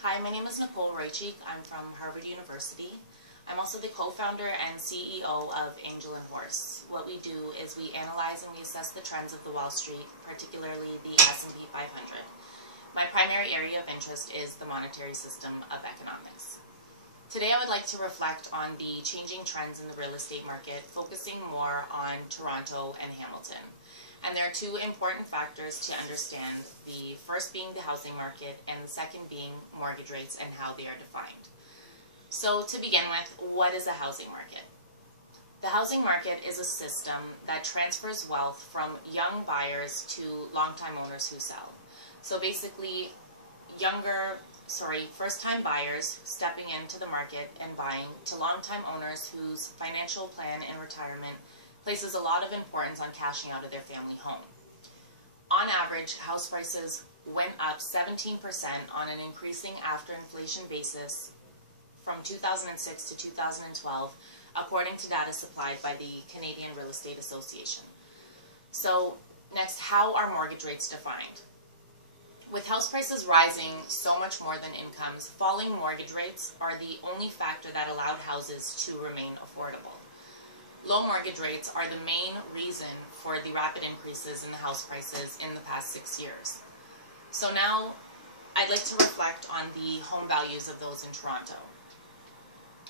Hi, my name is Nicole Rojcik. I'm from Harvard University. I'm also the co-founder and CEO of Angel and Horse. What we do is we analyze and we assess the trends of the Wall Street, particularly the S&P 500. My primary area of interest is the monetary system of economics. Today I would like to reflect on the changing trends in the real estate market, focusing more on Toronto and Hamilton. And there are two important factors to understand, the first being the housing market and the second being mortgage rates and how they are defined. So to begin with, what is a housing market? The housing market is a system that transfers wealth from young buyers to long-time owners who sell. So basically, first-time buyers stepping into the market and buying to long-time owners whose financial plan in retirement places a lot of importance on cashing out of their family home. On average, house prices went up 17% on an increasing after inflation basis from 2006 to 2012, according to data supplied by the Canadian Real Estate Association. So next, how are mortgage rates defined? With house prices rising so much more than incomes, falling mortgage rates are the only factor that allowed houses to remain affordable. Low mortgage rates are the main reason for the rapid increases in the house prices in the past 6 years. So now, I'd like to reflect on the home values of those in Toronto.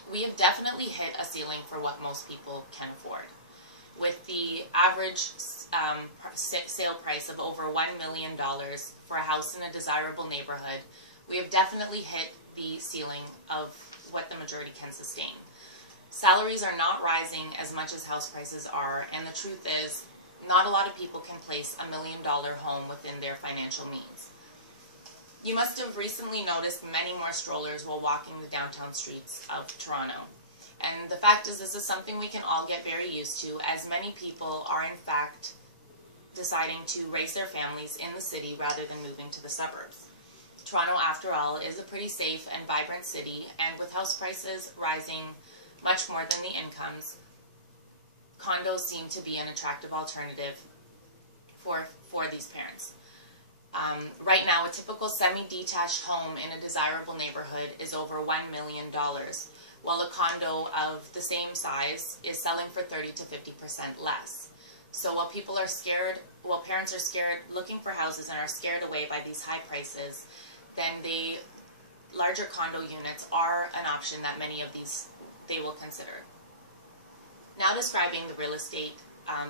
We have definitely hit a ceiling for what most people can afford. With the average sale price of over $1 million for a house in a desirable neighborhood, we have definitely hit the ceiling of what the majority can sustain. Salaries are not rising as much as house prices are, and the truth is, not a lot of people can place a $1 million home within their financial means. You must have recently noticed many more strollers while walking the downtown streets of Toronto. And the fact is, this is something we can all get very used to, as many people are in fact deciding to raise their families in the city rather than moving to the suburbs. Toronto, after all, is a pretty safe and vibrant city, and with house prices rising much more than the incomes, condos seem to be an attractive alternative for these parents. Right now, a typical semi-detached home in a desirable neighborhood is over $1 million, while a condo of the same size is selling for 30 to 50% less. So while parents are scared looking for houses and are scared away by these high prices, then larger condo units are an option that many of these they will consider. Now describing the real estate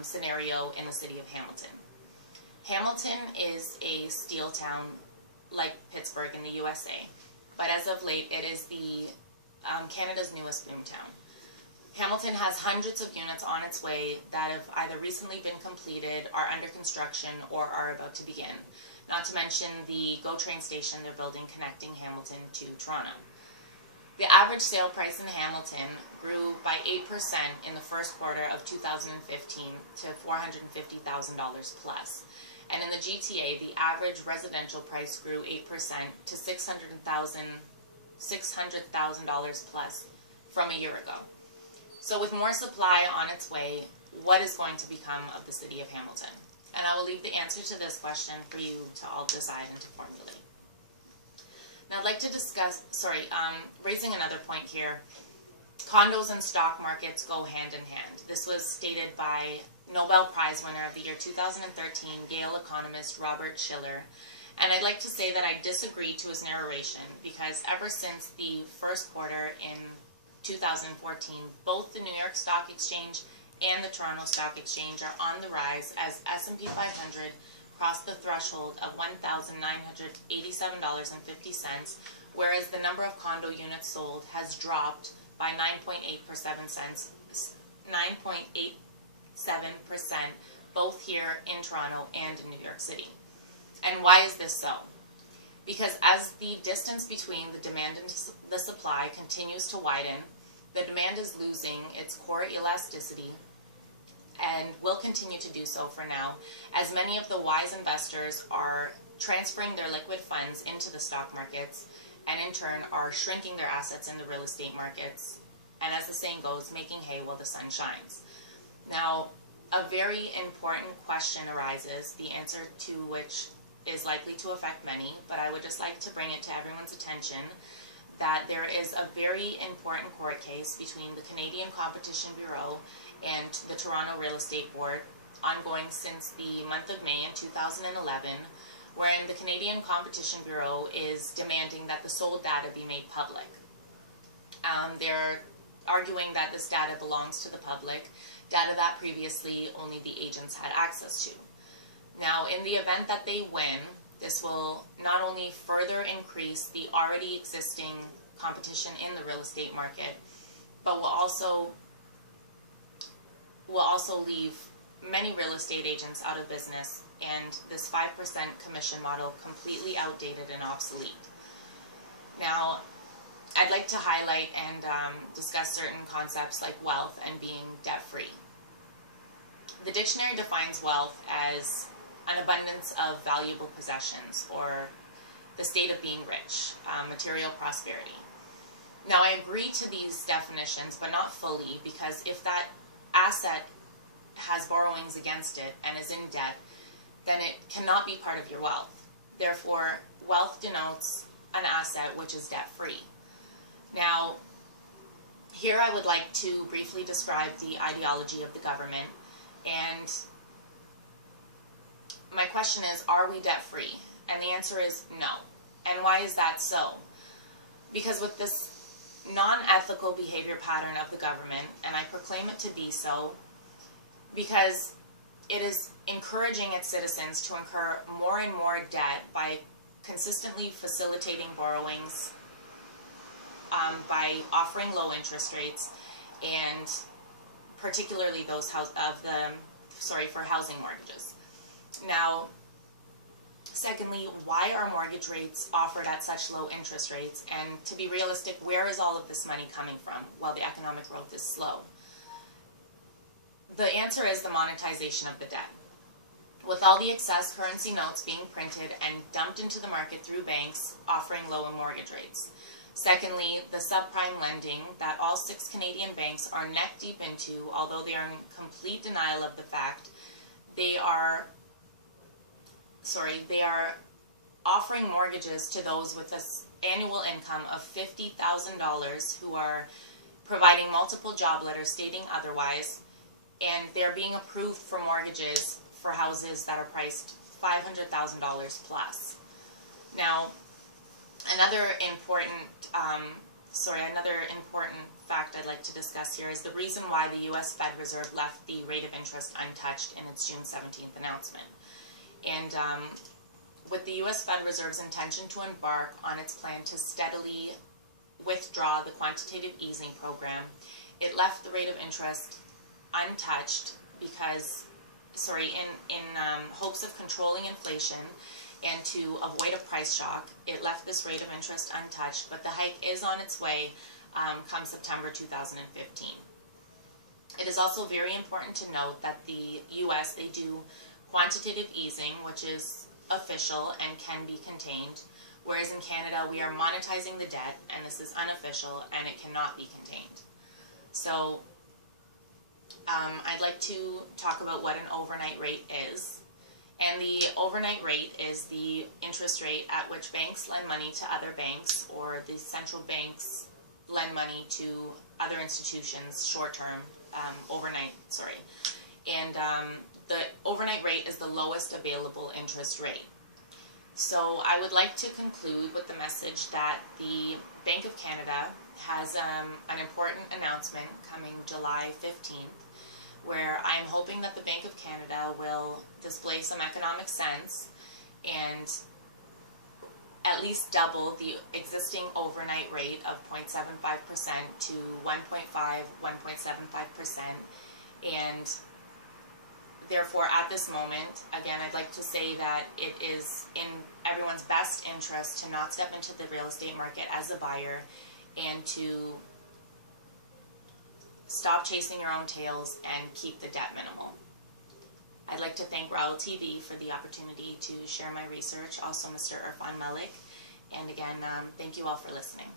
scenario in the city of Hamilton. Hamilton is a steel town like Pittsburgh in the USA, but as of late it is Canada's newest boom town. Hamilton has hundreds of units on its way that have either recently been completed, are under construction, or are about to begin. Not to mention the GO train station they're building connecting Hamilton to Toronto. The average sale price in Hamilton grew by 8% in the first quarter of 2015 to $450,000 plus. And in the GTA, the average residential price grew 8% to $600,000 plus from a year ago. So with more supply on its way, what is going to become of the city of Hamilton? And I will leave the answer to this question for you to all decide and to formulate. Now I'd like to discuss, raising another point here, condos and stock markets go hand in hand. This was stated by Nobel Prize winner of the year 2013, Yale economist Robert Shiller. And I'd like to say that I disagree to his narration, because ever since the first quarter in 2014, both the New York Stock Exchange and the Toronto Stock Exchange are on the rise as S&P 500 crossed the threshold of $1,987.50, whereas the number of condo units sold has dropped by 9.87%, both here in Toronto and in New York City. And why is this so? Because as the distance between the demand and the supply continues to widen, the demand is losing its core elasticity and will continue to do so for now, as many of the wise investors are transferring their liquid funds into the stock markets and in turn are shrinking their assets in the real estate markets, and as the saying goes, making hay while the sun shines. Now, a very important question arises, the answer to which is likely to affect many, but I would just like to bring it to everyone's attention that there is a very important court case between the Canadian Competition Bureau and the Toronto Real Estate Board, ongoing since the month of May in 2011, wherein the Canadian Competition Bureau is demanding that the sold data be made public. They're arguing that this data belongs to the public, data that previously only the agents had access to. Now, in the event that they win, this will not only further increase the already existing competition in the real estate market, but will also leave many real estate agents out of business, and this 5% commission model completely outdated and obsolete. Now, I'd like to highlight and discuss certain concepts like wealth and being debt-free. The dictionary defines wealth as an abundance of valuable possessions, or the state of being rich, material prosperity. Now, I agree to these definitions, but not fully, because if that asset has borrowings against it and is in debt, then it cannot be part of your wealth. Therefore, wealth denotes an asset which is debt-free. Now, here I would like to briefly describe the ideology of the government, and my question is, are we debt-free? And the answer is no. And why is that so? Because with this non-ethical behavior pattern of the government, and I proclaim it to be so, because it is encouraging its citizens to incur more and more debt by consistently facilitating borrowings, by offering low interest rates, and particularly those for housing mortgages. Now, secondly, why are mortgage rates offered at such low interest rates? And to be realistic, where is all of this money coming from while the economic growth is slow? The answer is the monetization of the debt. With all the excess currency notes being printed and dumped into the market through banks offering lower mortgage rates. Secondly, the subprime lending that all 6 Canadian banks are neck deep into, although they are in complete denial of the fact. They are offering mortgages to those with an annual income of $50,000 who are providing multiple job letters stating otherwise, and they're being approved for mortgages for houses that are priced $500,000 plus. Now, another important fact I'd like to discuss here is the reason why the U.S. Fed Reserve left the rate of interest untouched in its June 17th announcement. And with the U.S. Fed Reserve's intention to embark on its plan to steadily withdraw the quantitative easing program, it left the rate of interest untouched because, in hopes of controlling inflation and to avoid a price shock, it left this rate of interest untouched, but the hike is on its way come September 2015. It is also very important to note that the U.S., they do quantitative easing, which is official and can be contained, whereas in Canada we are monetizing the debt, and this is unofficial and it cannot be contained. So I'd like to talk about what an overnight rate is. And the overnight rate is the interest rate at which banks lend money to other banks, or the central banks lend money to other institutions short-term, overnight. And the overnight rate is the lowest available interest rate. So I would like to conclude with the message that the Bank of Canada has an important announcement coming July 15th, where I'm hoping that the Bank of Canada will display some economic sense and at least double the existing overnight rate of 0.75% to 1.75%. And therefore, at this moment, again, I'd like to say that it is in everyone's best interest to not step into the real estate market as a buyer and to stop chasing your own tails and keep the debt minimal. I'd like to thank Raul TV for the opportunity to share my research, also Mr. Irfan Malik, and again, thank you all for listening.